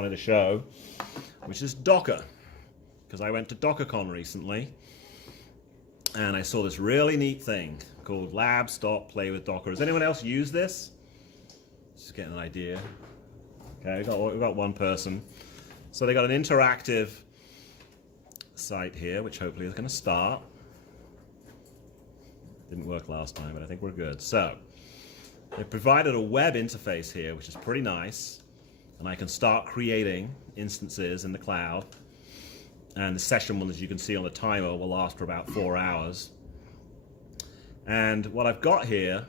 wanted to show, which is Docker, because I went to DockerCon recently and I saw this really neat thing called Play with Docker. Has anyone else used this? Just getting an idea. Okay, we've got one person. So they got an interactive site here, which hopefully is going to start. Didn't work last time, but I think we're good. So they provided a web interface here, which is pretty nice. And I can start creating instances in the cloud. And the session, as you can see on the timer, will last for about 4 hours. And what I've got here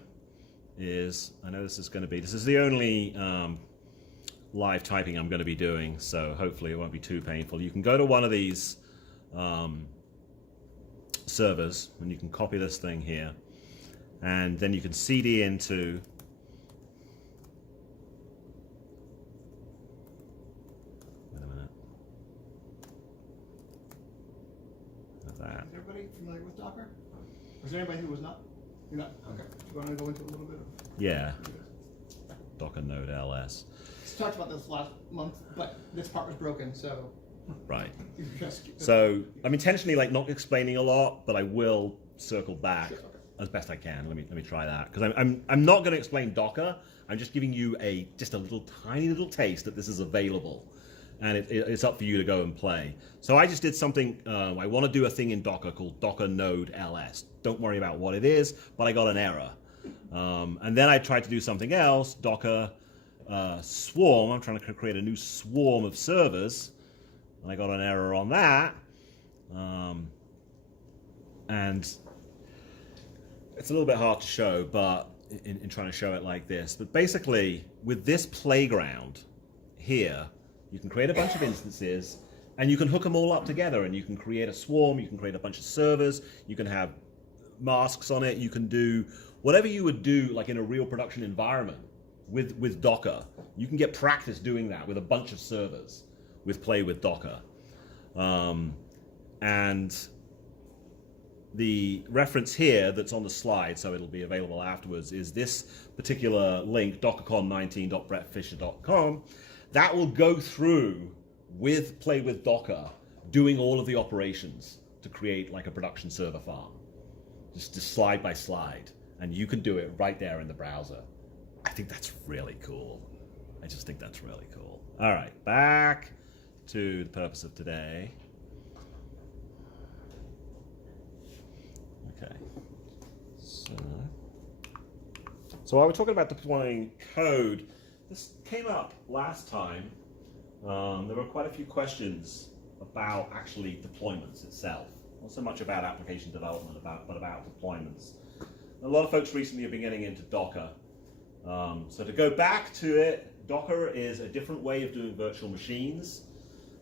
is, I know this is the only live typing I'm going to be doing, so hopefully it won't be too painful. You can go to one of these servers, and you can copy this thing here, and then you can CD into that. Is everybody familiar with Docker? Or is there anybody who was not? You're not? Okay. You want to go into a little bit of... Yeah. Docker node ls. We talked about this last month, but this part was broken, so... Right. So I'm intentionally not explaining a lot, but I will circle back as best I can. Let me try that, because I'm not going to explain Docker. I'm just giving you just a tiny little taste that this is available. And it's up for you to go and play. So I just did something, I want to do a thing in Docker called Docker node ls. Don't worry about what it is, but I got an error. And then I tried to do something else, Docker swarm. I'm trying to create a new swarm of servers. And I got an error on that. And it's a little bit hard to show, but in trying to show it like this. But basically, with this playground here, you can create a bunch of instances, and you can hook them all up together, and you can create a swarm, you can create a bunch of servers, you can have masks on it, you can do whatever you would do like in a real production environment with Docker. You can get practice doing that with a bunch of servers with Play with Docker. And the reference here that's on the slide, so it'll be available afterwards, is this particular link, dockercon19.brettfisher.com. That will go through with Play with Docker, doing all of the operations to create like a production server farm, just slide by slide, and you can do it right there in the browser. I think that's really cool. I just think that's really cool. All right, back to the purpose of today. Okay, so while we're talking about deploying code, this came up last time. There were quite a few questions about actually deployments itself. Not so much about application development, but about deployments. A lot of folks recently have been getting into Docker. So to go back to it, Docker is a different way of doing virtual machines.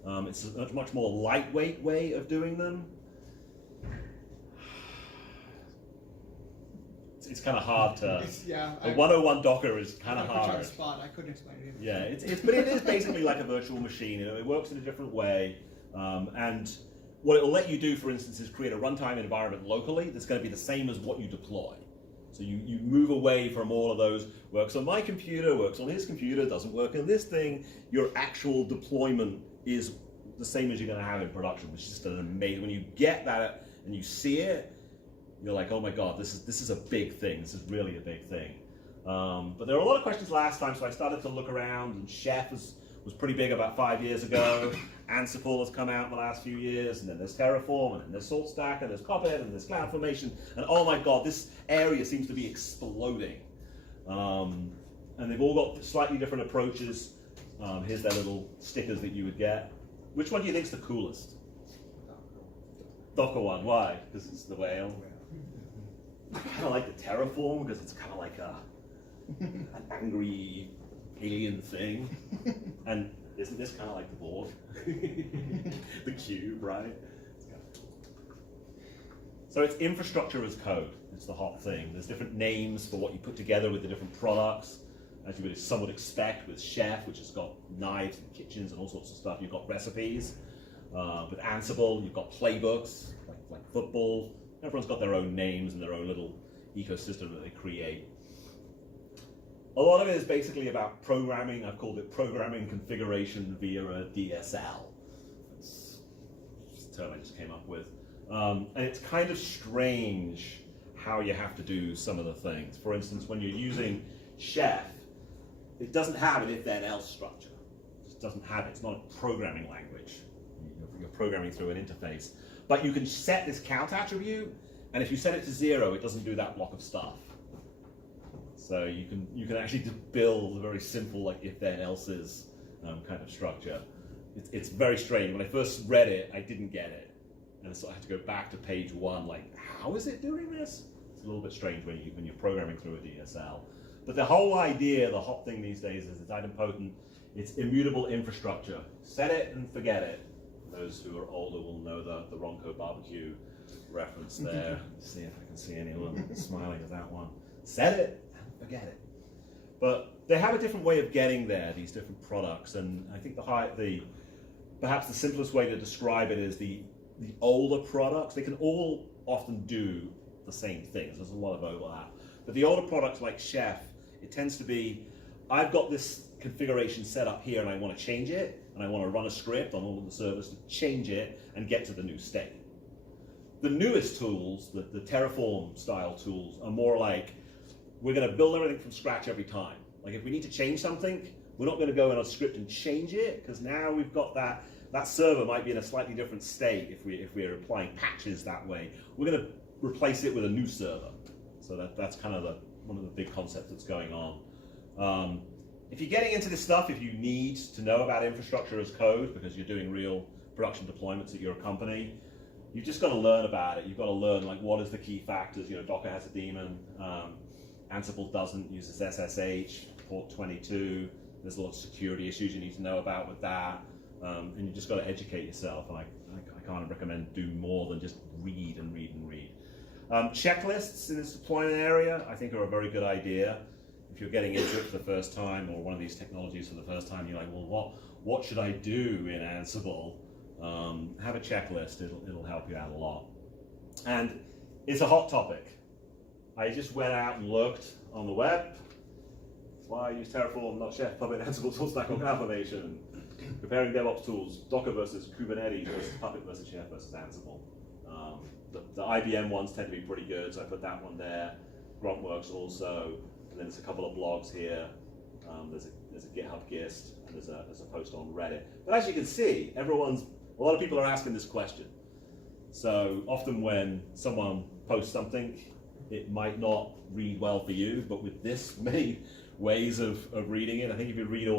It's a much more lightweight way of doing them. It's kind of hard to. The 101 Docker is kind of hard. On the spot, I couldn't explain it either. Yeah, but it is basically like a virtual machine. It works in a different way, and what it will let you do, for instance, is create a runtime environment locally that's going to be the same as what you deploy. So you move away from all of those. Works on my computer, works on his computer, doesn't work on this thing. Your actual deployment is the same as you're going to have in production, which is just an amazing. When you get that and you see it, you're like, oh my God, this is a big thing. This is really a big thing. But there were a lot of questions last time, so I started to look around, and Chef was pretty big about 5 years ago. Ansible has come out in the last few years, and then there's Terraform, and then there's SaltStack, and there's Puppet, and there's CloudFormation, and oh my God, this area seems to be exploding. And they've all got slightly different approaches. Here's their little stickers that you would get. Which one do you think is the coolest? Docker one. Why? Because it's the whale. I kind of like the Terraform because it's kind of like an angry alien thing. And isn't this kind of like the board? The cube, right? So it's infrastructure as code. It's the hot thing. There's different names for what you put together with the different products. As some would expect with Chef, which has got knives and kitchens and all sorts of stuff. You've got recipes. With Ansible, you've got playbooks, like football. Everyone's got their own names and their own little ecosystem that they create. a lot of it is basically about programming. I've called it programming configuration via a DSL. It's a term I just came up with. And it's kind of strange how you have to do some of the things. For instance, when you're using Chef, it doesn't have an if-then-else structure. It just doesn't have it. It's not a programming language. You're programming through an interface. But you can set this count attribute, and if you set it to 0, it doesn't do that block of stuff. So you can actually build a very simple like if-then-else's kind of structure. It's very strange. When I first read it, I didn't get it. And so I had to go back to page 1, like, how is it doing this? It's a little bit strange when you're programming through a DSL. But the whole idea, the hot thing these days is it's idempotent, it's immutable infrastructure. Set it and forget it. Those who are older will know the Ronco barbecue reference there. Let's see if I can see anyone smiling at that one. Set it and forget it. But they have a different way of getting there, these different products, and I think perhaps the simplest way to describe it is the older products. They can all often do the same things. There's a lot of overlap. But the older products like Chef, it tends to be, I've got this configuration set up here and I want to change it, and I want to run a script on all of the servers to change it and get to the new state. The newest tools, the Terraform style tools, are more like, we're going to build everything from scratch every time. Like if we need to change something, we're not going to go in a script and change it, because now we've got that server might be in a slightly different state if we're applying patches that way. We're going to replace it with a new server. So that's kind of one of the big concepts that's going on. If you're getting into this stuff, if you need to know about infrastructure as code because you're doing real production deployments at your company, you've just got to learn about it. You've got to learn like what is the key factors. You know, Docker has a daemon. Ansible doesn't, uses SSH, port 22. There's a lot of security issues you need to know about with that. And you just got to educate yourself. And I can't recommend do more than just read and read and read. Checklists in this deployment area, I think, are a very good idea. If you're getting into it for the first time, or one of these technologies for the first time, you're like, well, what should I do in Ansible? Have a checklist. It'll help you out a lot. And it's a hot topic. I just went out and looked on the web. That's why I use Terraform, not Chef, Puppet, Ansible, SaltStack on CloudFormation. Comparing DevOps tools, Docker versus Kubernetes versus Puppet versus Chef versus Ansible. The IBM ones tend to be pretty good, so I put that one there. Gruntworks also, and then there's a couple of blogs here. There's a GitHub gist, and there's a post on Reddit. But as you can see, a lot of people are asking this question. So often when someone posts something, it might not read well for you, but with this many ways of reading it, I think if you read all